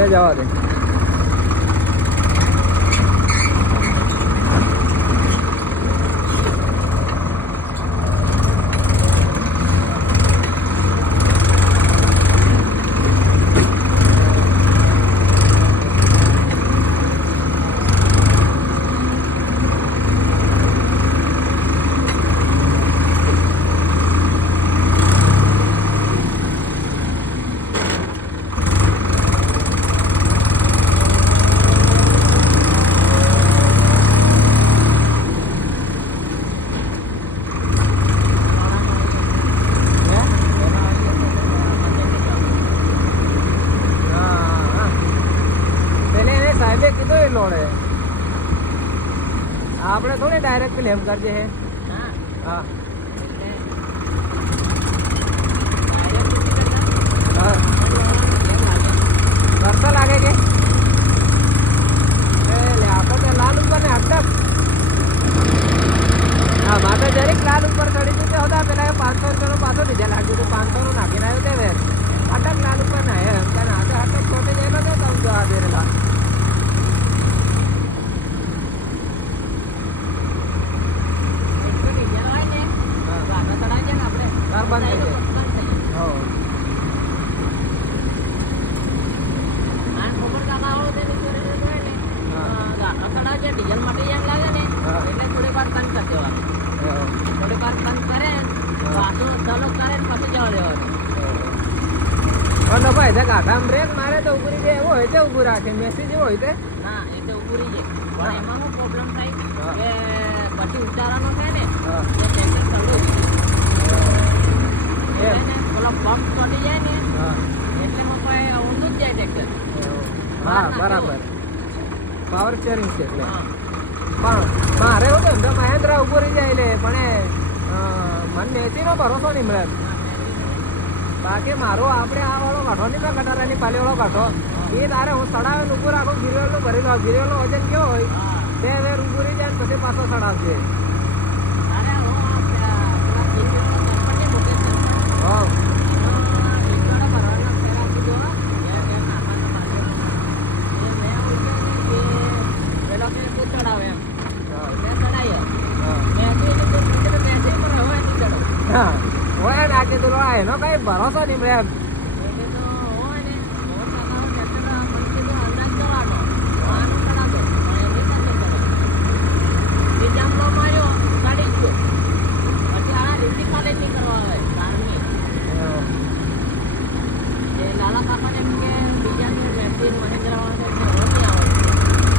એ જવા દે. આપણે થોડી ડાયરેક્ટ ક્લેમ કરજે હે. હા કરતા લાગે કે આપણે લાલ ઉપર ને અટક. હા મારે જરીક લાલ ઉપર ચડી જશે હતા પેલા 500 રૂપિયાનો પાછો ડીઝલ લાગ્યું હતું 500 નું નાખીને આવ્યો તે અટક લાલ ઉપર ના એમ ત્યાં હાથે અટક છોટી જાય તો તમે જવા દે રેલા. ડીઝલ માટે એમ લાગે ને એટલે થોડી વાર બંધ કરી દેવાનું. થોડી વાર બંધ કરે પાછું ચાલુ કરે પછી જવા દેવાનું. ભાઈ ગાધામ બ્રેક મારે તો ઉભરી જાય એવો હોય છે ઉભું રાખે મેસેજ એવો હોય છે ના એ તો ઉભું રહી જાય પણ એમાં શું પ્રોબ્લેમ થાય કે પછી ઉતારવાનો થાય ને ટ્રેક્ટર ચાલુ પેલો પંપ ચડી જાય ને એટલે ઊંધું જ જાય ટ્રેક્ટર. હા બરાબર પાવર સ્ટીયરિંગ છે એટલે પણ મારે એવું ને મહેન્દ્રા ઉભો રહી જાય એટલે પણ મને મેચીનો ભરોસો નહીં મળે. બાકી મારો આપણે આ વાળો કાઢો નહીં મેં કટારાની પાલી વાળો કાઢો એ તારે હું સડાવે ઉભો રાખો ગિરવેલનું ભરી દઉં. ગિરવેલનો વજન કેવો હોય તે વેર ઉભો રહી જાય પછી પાછો સડાવશે. હા હોય નાખે તો એનો કઈ ભરોસો નહીં મળે એમ.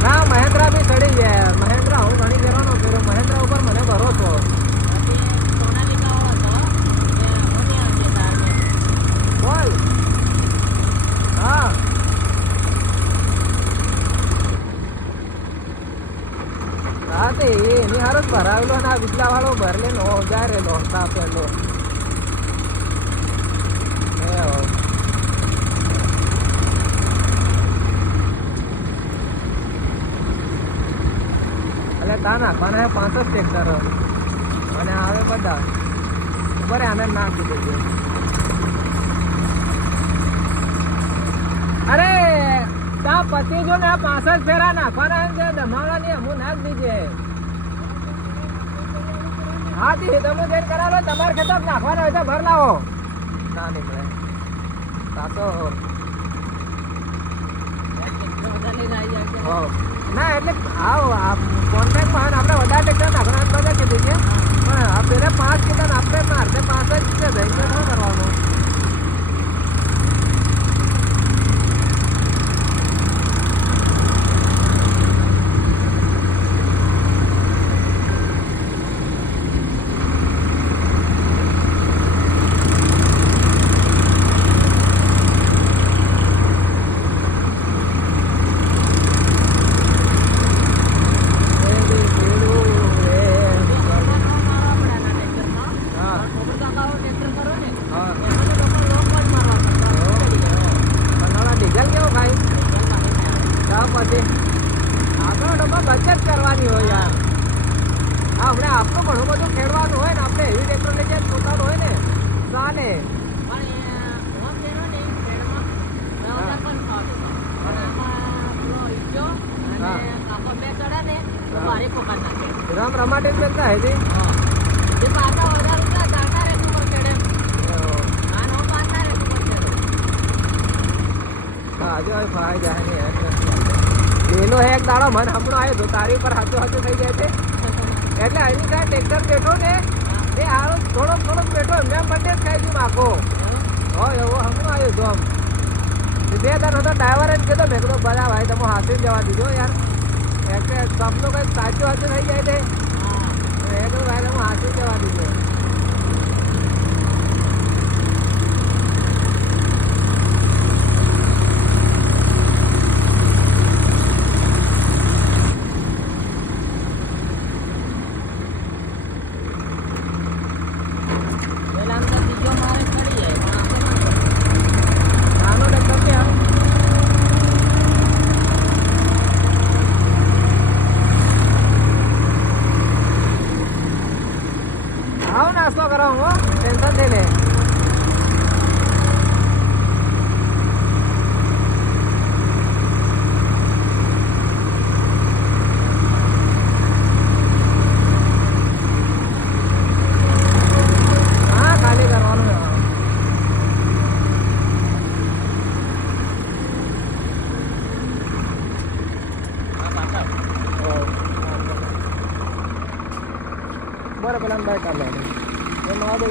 ના મહેન્દ્રા બી ચડી ગયા. મહેન્દ્રા હું ઘણી ફેરવાનો ફેરો મહેન્દ્રા ઉપર મને ભરોસો. બોલ હા હા તો એની હારો જ ભરાવેલો ને આ બીજલા વાળો ભરલે નો જારેલો પેલો એટલે તા નાખવાના 5 જ ટ્રેક્ટર અને આવે બધા બરે આને નાખી દેજો. અરે ત્યાં પછી જો ને 5 જ ફેરા નાખવાના એમ છે દમાવવાની અમુક નાખ દીજે. હા તે તમે જેમ કરાવો તમારે ખેતર નાખવાના હોય તો ભર લાવો ના નીકળે સાતો ના એટલે આવો કોન્ટ્રાક્ટ આપણે વધારે ટ્રેક્ટર નાખવાના બધા કીધું છે પણ આ પેલા 5 કીધા આપણે મારતે 5 જ છે ભાઈ શું કરવાનું. टमाटे चलता है जी ते पाता वरा रुपया जाता रे सुपर केडे आनो पाता रे सुपर केडे हां जो फाय जाए ने લેલો હે એક દાડો મન હમણો આવ્યો તો તારી પર હાથો હાથો થઈ જાય છે એટલે આની સાહેબ ટ્રેક્ટર બેઠો ને એ આરો થોડોક બેઠો એમ બંને જ ખાઈ ગયું આખો હોય એવો હમણો આવ્યો તો આમ બે દાડો તો ડ્રાઈવર જ કહેતો મેં કીધું બધા ભાઈ તમે હાથે જવા દીધો યાર એટલે સપનો કંઈક સાચો હાથો થઈ જાય છે એ તો ભાઈ તમે હાથે જવા દીધો नाश्ता कराऊंगा टेंशन ले ले हाँ खाली करवाना है बरं पेला बाय काढला मंगा दो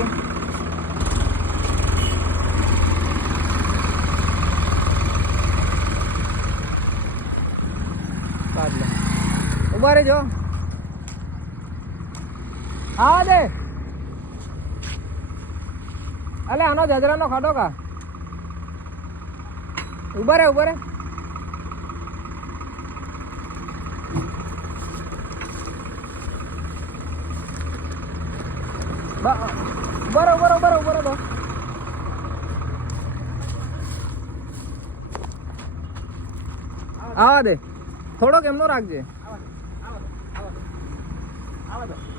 काट लो उभा रे जो आवा दे अले आनो जजरानो खाडो का उभा रे बरोबर आवा दे थोड़ो केमनो राखजे आवा दो